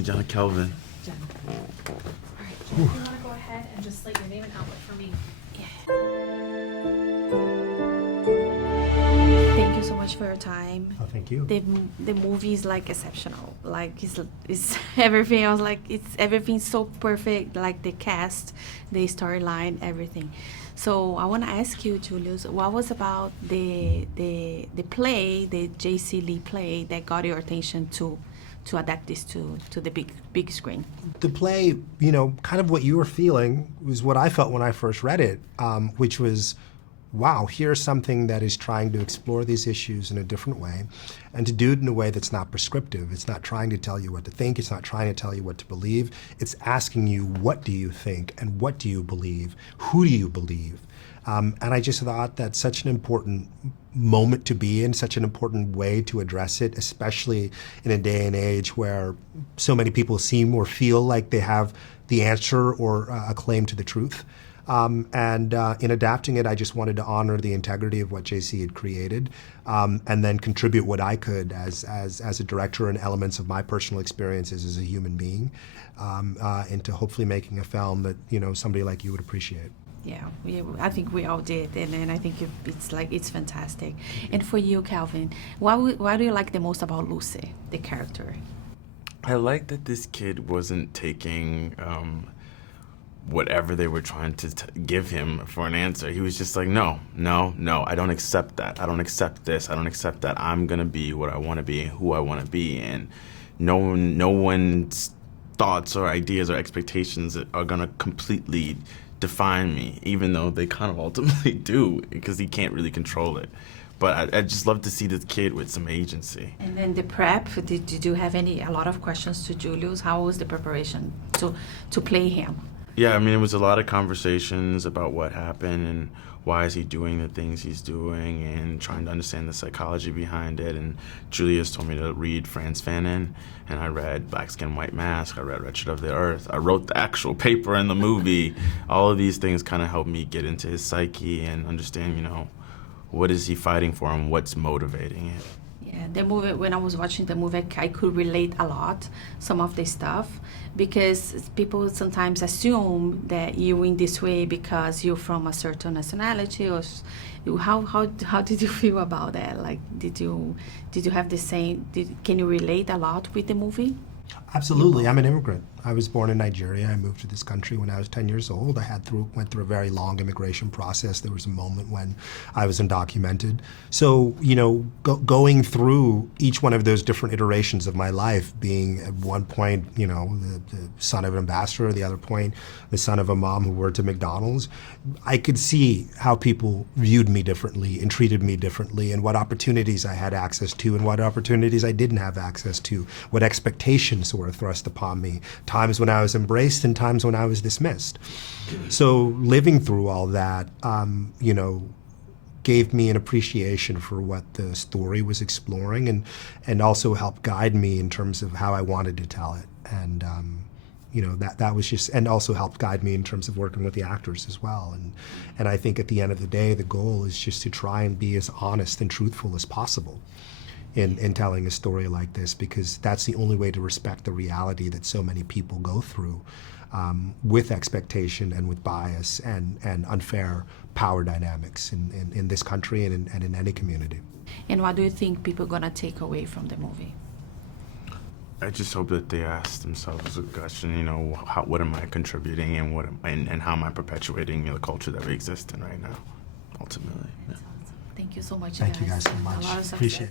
me, John Kelvin. Jen. All right, Jen, if you want to go ahead and just slate your name and outlet for me. Thank you so much for your time. Oh, thank you. The movie is like exceptional. Like it's everything. I was like, it's everything so perfect. Like the cast, the storyline, everything. So I want to ask you, Julius, what was about the play, the J.C. Lee play, that got your attention to adapt this to the big screen? The play, you know, kind of what you were feeling was what I felt when I first read it, which was, wow, here's something that is trying to explore these issues in a different way and to do it in a way that's not prescriptive. It's not trying to tell you what to think. It's not trying to tell you what to believe. It's asking you, what do you think and what do you believe? Who do you believe? And I just thought that's such an important moment to be in, such an important way to address it, especially in a day and age where so many people seem or feel like they have the answer or a claim to the truth. In adapting it, I just wanted to honor the integrity of what JC had created, and then contribute what I could as a director and elements of my personal experiences as a human being, into hopefully making a film that, you know, somebody like you would appreciate. Yeah, I think we all did, and I think it's fantastic. And for you, Kelvin, why do you like the most about Luce, the character? I like that this kid wasn't taking whatever they were trying to give him for an answer. He was just like, no, I don't accept that. I don't accept this. I don't accept that. I'm going to be what I want to be and who I want to be. And no one's thoughts or ideas or expectations are going to completely define me, even though they kind of ultimately do, because he can't really control it. But I just love to see this kid with some agency. And then the prep, did you have a lot of questions to Julius? How was the preparation to play him? Yeah, I mean, it was a lot of conversations about what happened and why is he doing the things he's doing and trying to understand the psychology behind it. And Julius told me to read Frantz Fanon, and I read Black Skin, White Mask, I read Wretched of the Earth, I wrote the actual paper in the movie. All of these things kind of helped me get into his psyche and understand, you know, what is he fighting for and what's motivating it. Yeah, the movie, when I was watching the movie, I could relate a lot, some of the stuff, because people sometimes assume that you're in this way because you're from a certain nationality, or how did you feel about that? Like, did you have the same, can you relate a lot with the movie? Absolutely. I'm an immigrant. I was born in Nigeria. I moved to this country when I was 10 years old. I went through a very long immigration process. There was a moment when I was undocumented. So, you know, going through each one of those different iterations of my life, being at one point, you know, the son of an ambassador, at the other point, the son of a mom who worked at McDonald's, I could see how people viewed me differently and treated me differently, and what opportunities I had access to and what opportunities I didn't have access to, what expectations were thrust upon me, times when I was embraced and times when I was dismissed. So living through all that, you know, gave me an appreciation for what the story was exploring, and also helped guide me in terms of how I wanted to tell it. And you know, that was just, and also helped guide me in terms of working with the actors as well. And I think at the end of the day, the goal is just to try and be as honest and truthful as possible in telling a story like this, because that's the only way to respect the reality that so many people go through, with expectation and with bias and unfair power dynamics in this country and in any community. And what do you think people are going to take away from the movie? I just hope that they ask themselves a question, you know, what am I contributing and how am I perpetuating, you know, the culture that we exist in right now, ultimately. Yeah. Awesome. Thank you so much, Thank you guys so much. Appreciate it.